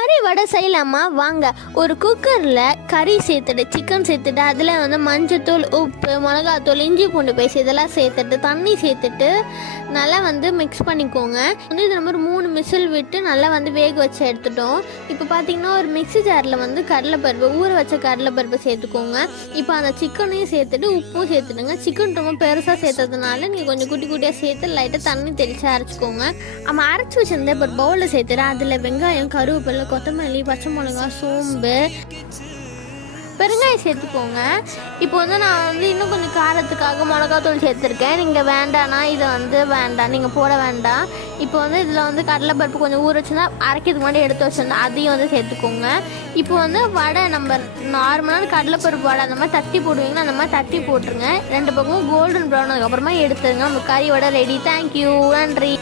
கறி வடை செய்யலாமா வாங்க. ஒரு குக்கரில் கறி சேர்த்துட்டு சிக்கன் சேர்த்துட்டு அதில் வந்து மஞ்சத்தூள், உப்பு, மிளகாத்தூள், இஞ்சி பூண்டு பேஸ்ட் இதெல்லாம் சேர்த்துட்டு தண்ணி சேர்த்துட்டு நல்லா வந்து மிக்ஸ் பண்ணிக்கோங்க. வந்து இது நம்ம ஒரு 3 விசில் விட்டு நல்லா வந்து வேக வச்சு எடுத்துட்டோம். இப்போ பார்த்தீங்கன்னா ஒரு மிக்ஸி ஜாரில் வந்து கடலைப்பருப்பு, ஊற வச்ச கடலைப்பருப்பு சேர்த்துக்கோங்க. இப்போ அந்த சிக்கனையும் சேர்த்துட்டு உப்பும் சேர்த்துடுங்க. சிக்கன் ரொம்ப பெருசாக சேர்த்ததுனால நீங்கள் கொஞ்சம் குட்டி குட்டியாக சேர்த்து லைட்டாக தண்ணி தெளித்து அரைச்சிக்கோங்க. நம்ம அரைச்சி வச்சிருந்த இப்போ ஒரு பவுலில் சேர்த்துட்டு அதில் வெங்காயம், கருவேப்பிலை, கொத்தமல்லி, பச்சை மிளகாய், சோம்பு, பெருங்காயம் சேர்த்துக்கோங்க. இப்போ வந்து நான் வந்து இன்னும் கொஞ்சம் காரத்துக்காக மிளகாத்தூள் சேர்த்துருக்கேன். நீங்கள் வேண்டானா இதை வந்து வேண்டாம், நீங்கள் போட வேண்டாம். இப்போ வந்து இதில் வந்து கடலைப்பருப்பு கொஞ்சம் ஊற வச்சுன்னா அரைக்கிறதுக்கு முன்னாடி எடுத்து வச்சுருந்தா அதையும் வந்து சேர்த்துக்கோங்க. இப்போ வந்து வடை நம்ம நார்மலான கடலைப்பருப்பு வடை அந்த மாதிரி தட்டி போடுவீங்கன்னா அந்த மாதிரி தட்டி போட்டுருங்க. 2 பக்கமும் கோல்டன் ப்ரௌன் அதுக்கப்புறமா எடுத்துருங்க. நம்ம கறி வடை ரெடி. தேங்க்யூ, நன்றி.